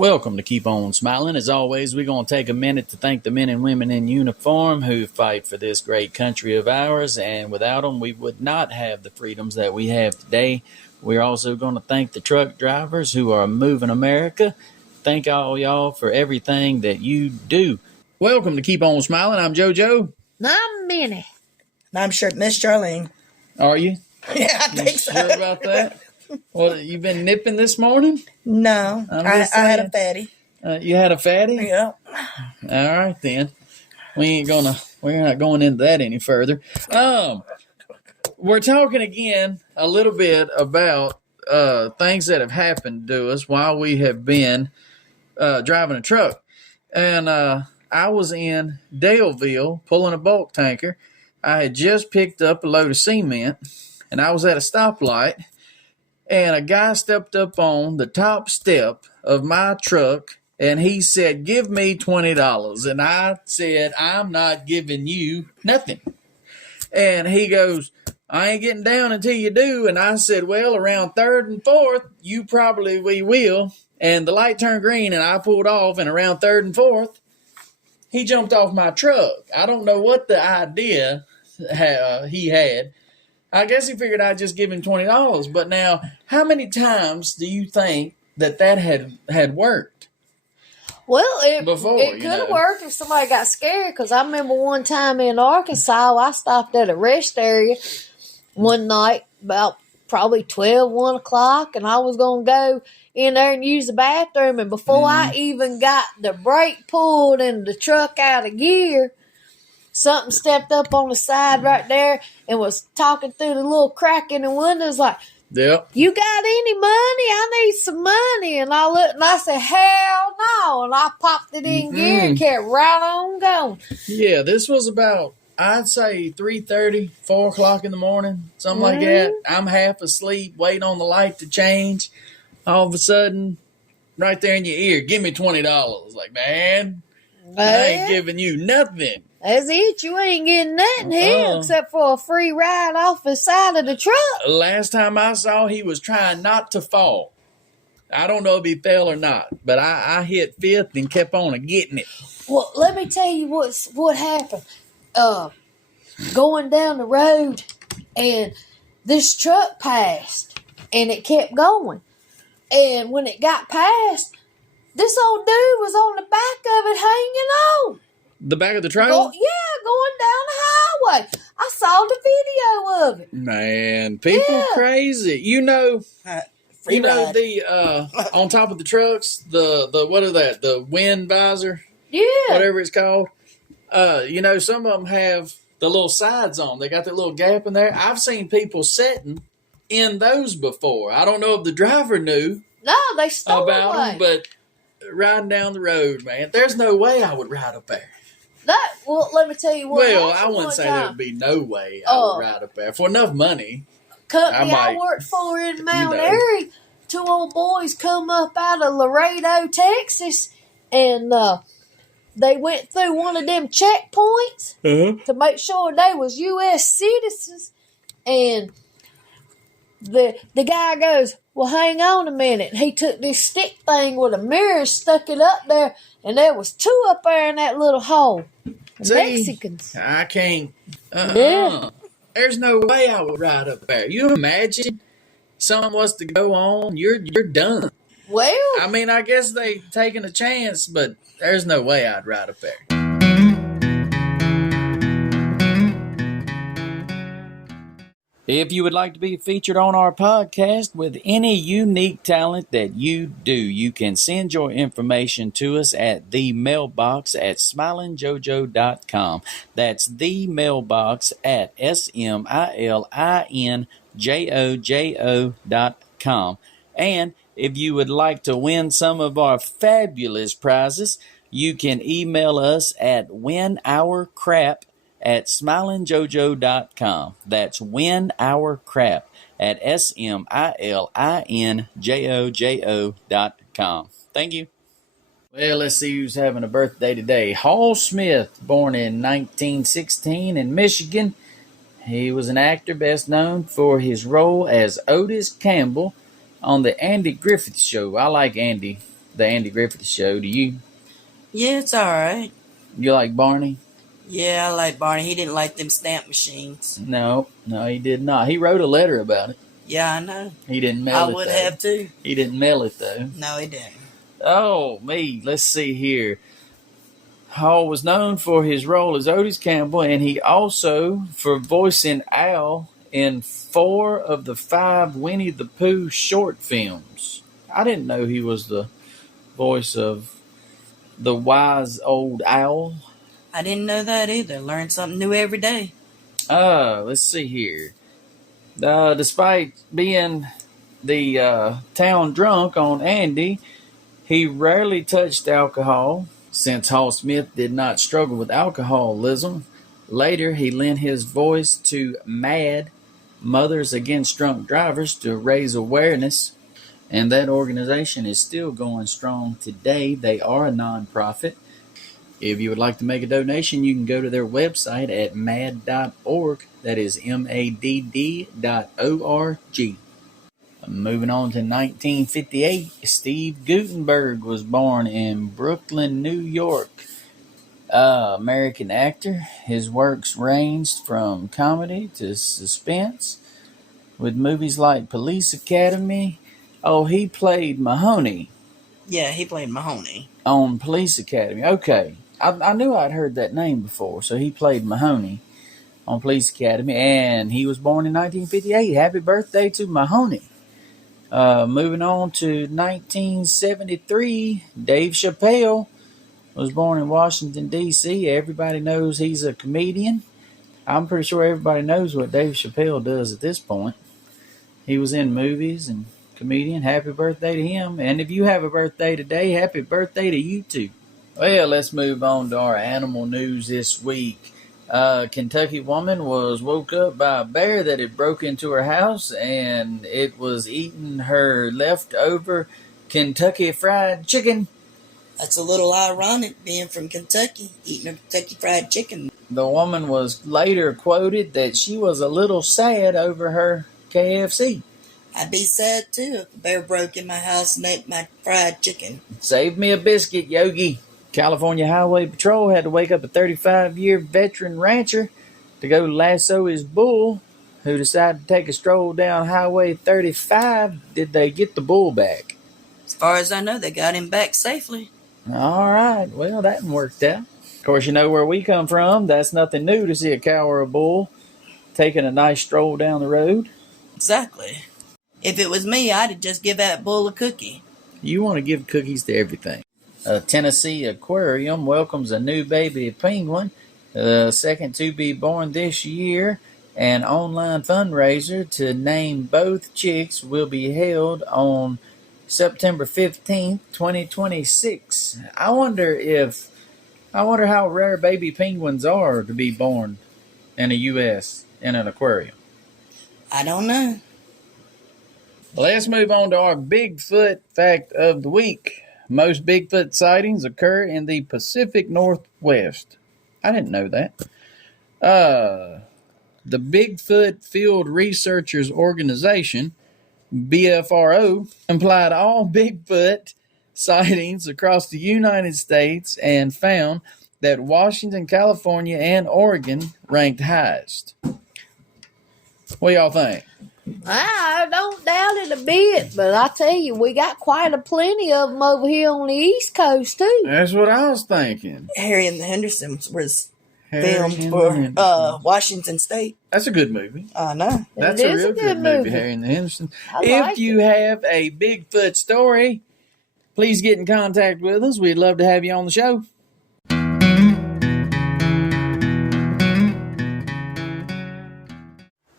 Welcome to Keep On Smiling. As always, we're going to take a minute to thank the men and women in uniform who fight for this great country of ours, and without them, we would not have the freedoms that we have today. We're also going to thank the truck drivers who are moving America. Thank all y'all for everything that you do. Welcome to Keep On Smiling. I'm JoJo. I'm Minnie. And I'm sure Miss Charlene. Are you? Yeah, I think so. Sure about that? Well, you've been nipping this morning? No, I had a fatty. You had a fatty? Yeah. All right then. We're not going into that any further. We're talking again a little bit about things that have happened to us while we have been driving a truck. And I was in Daleville pulling a bulk tanker. I had just picked up a load of cement, and I was at a stoplight. And a guy stepped up on the top step of my truck, and he said, "Give me $20." And I said, "I'm not giving you nothing." And he goes, "I ain't getting down until you do." And I said, "Well, around 3rd and 4th, we will." And the light turned green, and I pulled off, and around 3rd and 4th, he jumped off my truck. I don't know what the idea he had. I guess he figured I'd just give him $20. But now, how many times do you think that had worked? Well, it could have worked if somebody got scared, because I remember one time in Arkansas, I stopped at a rest area one night about probably 1 o'clock, and I was going to go in there and use the bathroom, and before I even got the brake pulled and the truck out of gear, something stepped up on the side right there and was talking through the little crack in the windows like, "Yep. You got any money? I need some money." And I looked and I said, "Hell no." And I popped it in gear and kept right on going. Yeah, this was about, I'd say 3:30, 4 o'clock in the morning, something like that. I'm half asleep, waiting on the light to change. All of a sudden, right there in your ear, "Give me $20. Like, man, I ain't giving you nothing. That's it. You ain't getting nothing here except for a free ride off the side of the truck. Last time I saw, he was trying not to fall. I don't know if he fell or not, but I hit 5th and kept on getting it. Well, let me tell you what happened. Going down the road, and this truck passed, and it kept going. And when it got past, this old dude was on the back of it hanging on. The back of the truck? Going down the highway. I saw the video of it. Man, people crazy. You know the on top of the trucks, the what are that? The wind visor? Yeah. Whatever it's called. Some of them have the little sides on. They got that little gap in there. I've seen people sitting in those before. I don't know if the driver knew. No, they stole about them, but riding down the road, man, there's no way I would ride up there. Let me tell you what. Well, I wouldn't say there would be no way I would ride up there for enough money. Company I worked for in Mount Airy, 2 old boys come up out of Laredo, Texas, and they went through one of them checkpoints to make sure they was U.S. citizens, and the guy goes, "Well, hang on a minute." He took this stick thing with a mirror, stuck it up there, and there was 2 up there in that little hole. Mexicans. I can't. Yeah. There's no way I would ride up there. You imagine something was to go on, you're done. Well, I mean, I guess they taking a chance, but there's no way I'd ride up there. If you would like to be featured on our podcast with any unique talent that you do, you can send your information to us at the mailbox at smilingjojo.com. That's the mailbox at smilingjojo.com. And if you would like to win some of our fabulous prizes, you can email us at winnourcrap@smilingjojo.com. That's winnourcrap@smilingjojo.com. Thank you. Well, let's see who's having a birthday today. Hall Smith, born in 1916 in Michigan. He was an actor best known for his role as Otis Campbell on the Andy Griffith Show. I like Andy. the Andy Griffith Show. Do you? Yeah, it's all right. You like Barney? Yeah, I like Barney. He didn't like them stamp machines. No, he did not. He wrote a letter about it. Yeah, I know. He didn't mail it. I would though. have too. He didn't mail it though. No, he didn't. Oh, me. Let's see here. Hall was known for his role as Otis Campbell, and he also for voicing Al in 4 of the 5 Winnie the Pooh short films. I didn't know he was the voice of the wise old owl. I didn't know that either. Learn something new every day. Let's see here. Despite being the town drunk on Andy, he rarely touched alcohol. Since Hall Smith did not struggle with alcoholism, later he lent his voice to MAD, Mothers Against Drunk Drivers, to raise awareness. And that organization is still going strong today. They are a nonprofit. If you would like to make a donation, you can go to their website at mad.org. That is MADD.org. Moving on to 1958, Steve Guttenberg was born in Brooklyn, New York. American actor. His works ranged from comedy to suspense, with movies like Police Academy. Oh, he played Mahoney. Yeah, he played Mahoney. On Police Academy. Okay. I knew I'd heard that name before, so he played Mahoney on Police Academy, and he was born in 1958. Happy birthday to Mahoney. Moving on to 1973, Dave Chappelle was born in Washington, D.C. Everybody knows he's a comedian. I'm pretty sure everybody knows what Dave Chappelle does at this point. He was in movies and comedian. Happy birthday to him. And if you have a birthday today, happy birthday to you too. Well, let's move on to our animal news this week. Kentucky woman was woke up by a bear that had broke into her house, and it was eating her leftover Kentucky Fried Chicken. That's a little ironic, being from Kentucky, eating a Kentucky Fried Chicken. The woman was later quoted that she was a little sad over her KFC. I'd be sad too if a bear broke in my house and ate my fried chicken. Save me a biscuit, Yogi. California Highway Patrol had to wake up a 35-year veteran rancher to go lasso his bull, who decided to take a stroll down Highway 35. Did they get the bull back? As far as I know, they got him back safely. All right. Well, that worked out. Of course, you know where we come from. That's nothing new to see a cow or a bull taking a nice stroll down the road. Exactly. If it was me, I'd just give that bull a cookie. You want to give cookies to everything. A Tennessee aquarium welcomes a new baby penguin, the second to be born this year. An online fundraiser to name both chicks will be held on September 15th, 2026. I wonder how rare baby penguins are to be born in the U.S. in an aquarium. I don't know. Let's move on to our Bigfoot fact of the week. Most Bigfoot sightings occur in the Pacific Northwest. I didn't know that. The Bigfoot Field Researchers Organization, BFRO, implied all Bigfoot sightings across the United States and found that Washington, California, and Oregon ranked highest. What do y'all think? I don't doubt it a bit, but I tell you, we got quite a plenty of them over here on the East Coast, too. That's what I was thinking. Harry and the Hendersons was Harry filmed and for the Hendersons. Washington State. That's a good movie. I know. That's It a is real a good good movie, movie. Harry and the Hendersons. I If like you have a Bigfoot story, please get in contact with us. We'd love to have you on the show.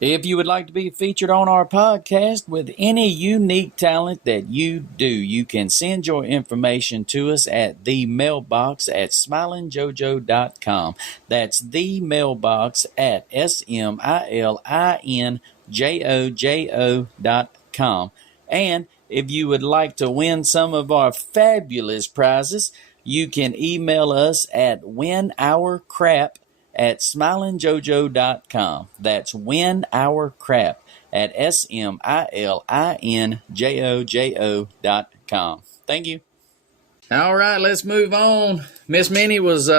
If you would like to be featured on our podcast with any unique talent that you do, you can send your information to us at the mailbox at smilingjojo.com. That's the mailbox at smilingjojo.com. And if you would like to win some of our fabulous prizes, you can email us at winourcrap@smilingjojo.com. That's winourcrap@smilingjojo.com. Thank you. All right, let's move on. Miss Minnie was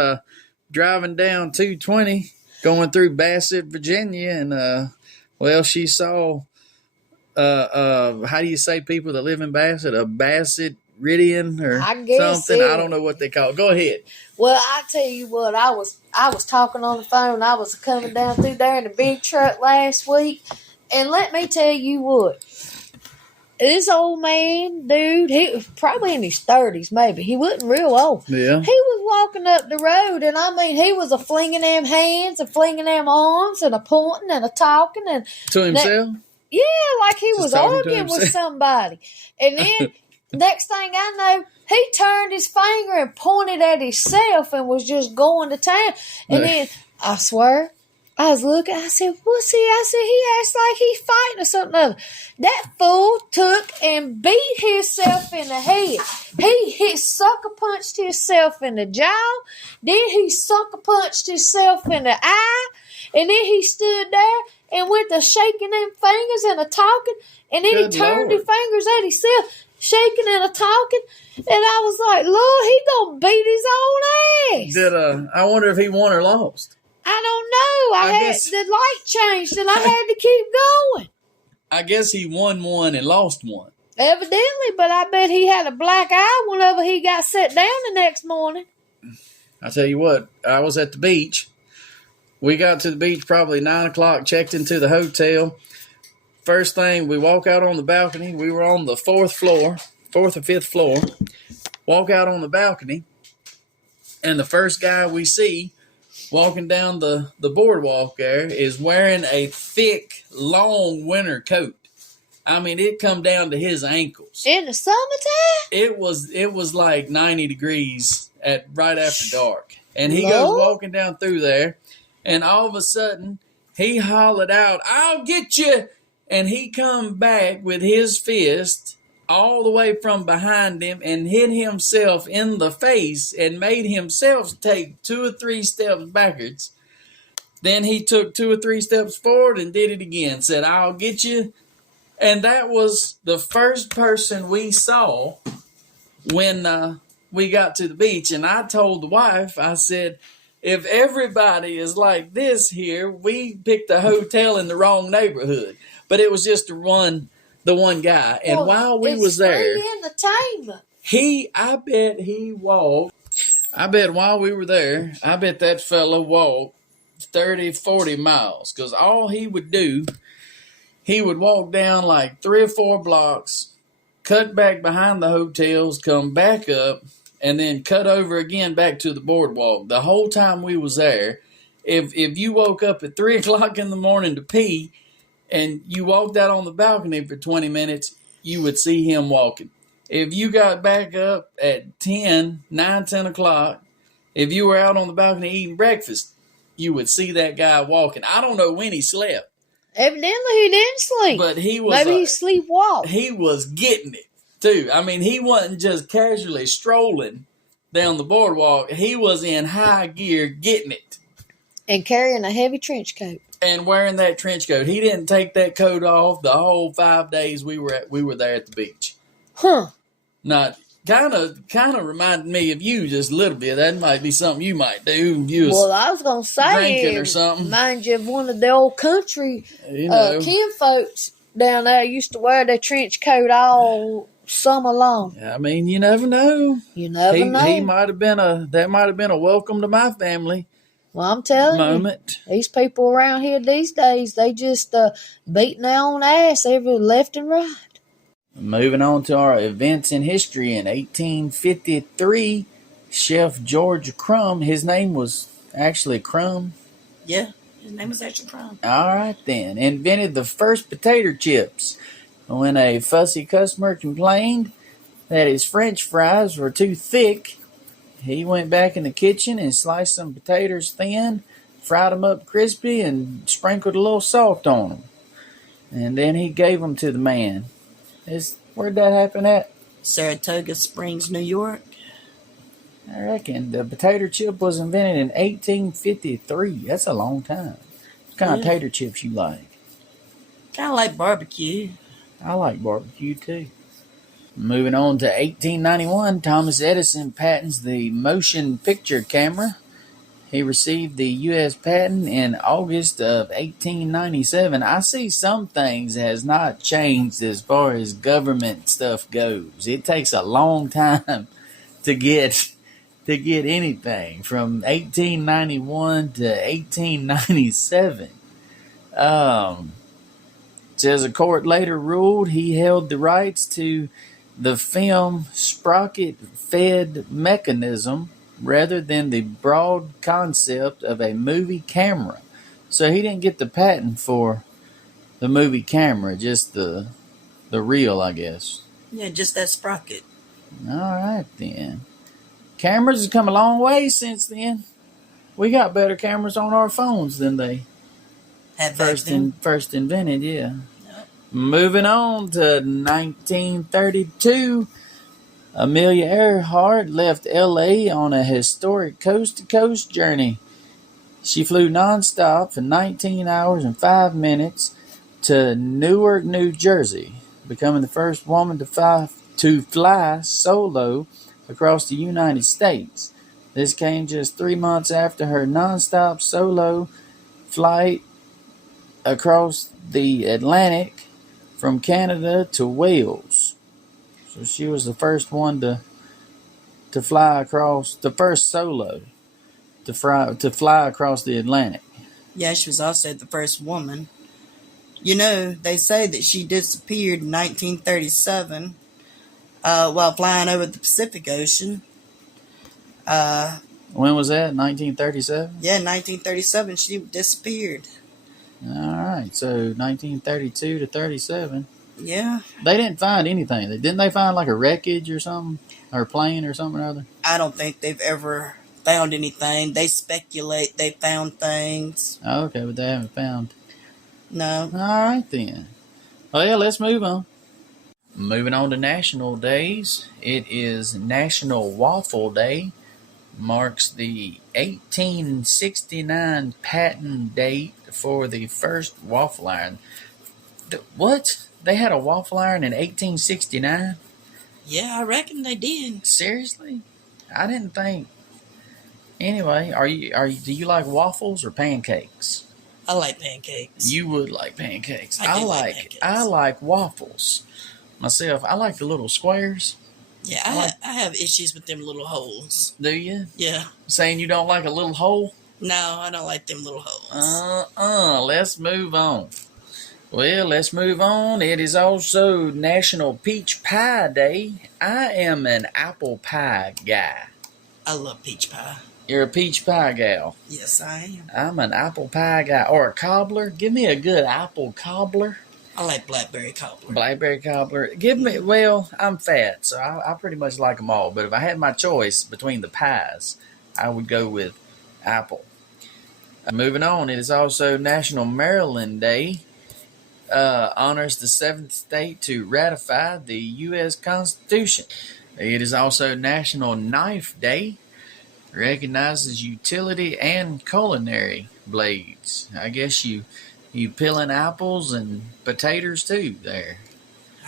driving down 220, going through Bassett, Virginia, and well, she saw how do you say people that live in Bassett? A Bassett Ridian or I guess something? it. I don't know what they call it. Go ahead. Well, I tell you what, I was talking on the phone. I was coming down through there in the big truck last week, and let me tell you what. This old man, dude, he was probably in his 30s, maybe. He wasn't real old. Yeah. He was walking up the road, and I mean, he was a flinging them hands, a flinging them arms, and a pointing and a talking. And To himself? yeah, like he Just was talking to arguing with himself. somebody. And then, next thing I know, he turned his finger and pointed at himself and was just going to town. And then, I swear, I was looking, I said, what's he? I said, he acts like he's fighting or something other. That fool took and beat himself in the head. He sucker punched himself in the jaw. Then he sucker punched himself in the eye. And then he stood there and went to shaking them fingers and a talking. And then Good he turned Lord. his fingers at himself, shaking and a talking. And I was like, Lord, he gonna beat his own ass. Did I wonder if he won or lost. I don't know. I had guess- the light changed and I had to keep going. I guess he won one and lost one. Evidently, but I bet he had a black eye whenever he got set down the next morning. I tell you what, I was at the beach. We got to the beach probably 9 o'clock, checked into the hotel. First thing, we walk out on the balcony. We were on the fourth or fifth floor. Walk out on the balcony, and the first guy we see walking down the boardwalk there is wearing a thick, long winter coat. I mean, it come down to his ankles. In the summertime? It was like 90 degrees at right after dark. And he Lord. goes walking down through there, and all of a sudden, he hollered out, "I'll get you!" And he come back with his fist all the way from behind him and hit himself in the face and made himself take 2 or 3 steps backwards. Then he took 2 or 3 steps forward and did it again. Said, "I'll get you." And that was the first person we saw when we got to the beach. And I told the wife, I said, if everybody is like this here, we picked a hotel in the wrong neighborhood. But it was just the one guy. And Well, while we it's was there, free entertainment. I bet while we were there, I bet that fella walked 30, 40 miles. Because all he would do, he would walk down like 3 or 4 blocks, cut back behind the hotels, come back up, and then cut over again back to the boardwalk. The whole time we was there, if you woke up at 3 o'clock in the morning to pee and you walked out on the balcony for 20 minutes, you would see him walking. If you got back up at 9, 10 o'clock, if you were out on the balcony eating breakfast, you would see that guy walking. I don't know when he slept, Evidently, he didn't sleep. but he was Maybe he sleepwalked. he was getting it too. I mean, he wasn't just casually strolling down the boardwalk. He was in high gear getting it And carrying a heavy trench coat. and wearing that trench coat. He didn't take that coat off the whole 5 days we were there at the beach. Huh. Not kind of reminded me of you just a little bit. That might be something you might do. You was, Well, I was going to say, drinking or something. Mind you, one of the old country you know, kinfolks down there used to wear their trench coat all summer long. I mean, you never know. You never know. He might have been a welcome to my family Well, I'm telling moment. you, these people around here these days, they just beating their own ass every left and right. Moving on to our events in history. In 1853, Chef George Crumb, his name was actually Crumb. Yeah, his name was actually Crumb. All right then. Invented the first potato chips. When a fussy customer complained that his French fries were too thick, he went back in the kitchen and sliced some potatoes thin, fried them up crispy, and sprinkled a little salt on them. And then he gave them to the man. Where'd that happen at? Saratoga Springs, New York. I reckon the potato chip was invented in 1853. That's a long time. What kind of tater chips you like? Kind of like barbecue. I like barbecue too. Moving on to 1891, Thomas Edison patents the motion picture camera. He received the U.S. patent in August of 1897. I see some things has not changed as far as government stuff goes. It takes a long time to get anything from 1891 to 1897. Says a court later ruled he held the rights to the film sprocket-fed mechanism rather than the broad concept of a movie camera. So he didn't get the patent for the movie camera, just the reel, I guess. Yeah, just that sprocket. All right, then. Cameras have come a long way since then. We got better cameras on our phones than they Had back then. first invented, yeah. Yep. Moving on to 1932, Amelia Earhart left L.A. on a historic coast-to-coast journey. She flew nonstop for 19 hours and 5 minutes to Newark, New Jersey, becoming the first woman to fly solo across the United States. This came just 3 months after her nonstop solo flight across the Atlantic from Canada to Wales. So she was the first one to fly across, the first solo to fly across the Atlantic. Yeah, she was also the first woman. You know, they say that she disappeared in 1937 while flying over the Pacific Ocean. When was that? 1937? Yeah, 1937 she disappeared. All right, so 1932 to 37. Yeah. They didn't find anything. Didn't they find like a wreckage or something? Or a plane or something or other? I don't think they've ever found anything. They speculate they found things. Oh, okay, but they haven't found. No. All right, then. Well, yeah, let's move on. Moving on to national days. It is National Waffle Day. Marks the 1869 patent date for the first waffle iron. What? They had a waffle iron in 1869? Yeah, I reckon they did. Seriously? I didn't think. Anyway, do you like waffles or pancakes? I like pancakes. You would like pancakes. I like pancakes. I like waffles. Myself, I like the little squares. Yeah, I have issues with them little holes. Do you? Yeah. Saying you don't like a little hole? No, I don't like them little holes. Let's move on. Well, let's move on. It is also National Peach Pie Day. I am an apple pie guy. I love peach pie. You're a peach pie gal. Yes, I am. I'm an apple pie guy. Or a cobbler. Give me a good apple cobbler. I like blackberry cobbler. Blackberry cobbler. Well, I'm fat, so I pretty much like them all. But if I had my choice between the pies, I would go with apple. Moving on, it is also National Maryland Day. Honors the 7th state to ratify the U.S. Constitution. It is also National Knife Day. Recognizes utility and culinary blades. I guess you peeling apples and potatoes too there.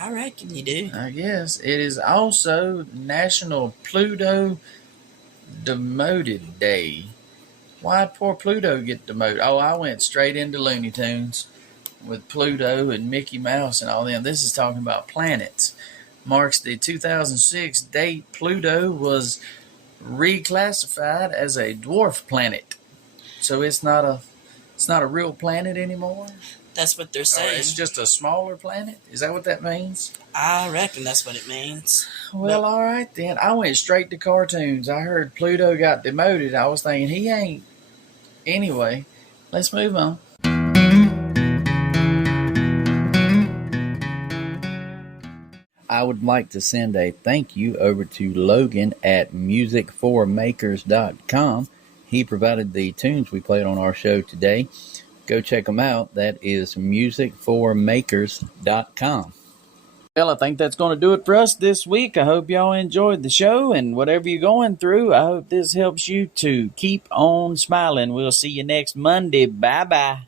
I reckon you do. I guess. It is also National Pluto Demoted Day. Why'd poor Pluto get demoted? Oh, I went straight into Looney Tunes with Pluto and Mickey Mouse and all them. This is talking about planets. Marks the 2006 date Pluto was reclassified as a dwarf planet. So it's not a real planet anymore? That's what they're saying. Or it's just a smaller planet? Is that what that means? I reckon that's what it means. Well, all right then. I went straight to cartoons. I heard Pluto got demoted. I was thinking he ain't. Anyway, let's move on. I would like to send a thank you over to Logan at musicformakers.com. He provided the tunes we played on our show today. Go check them out. That is musicformakers.com. Well, I think that's going to do it for us this week. I hope y'all enjoyed the show, and whatever you're going through, I hope this helps you to keep on smiling. We'll see you next Monday. Bye-bye.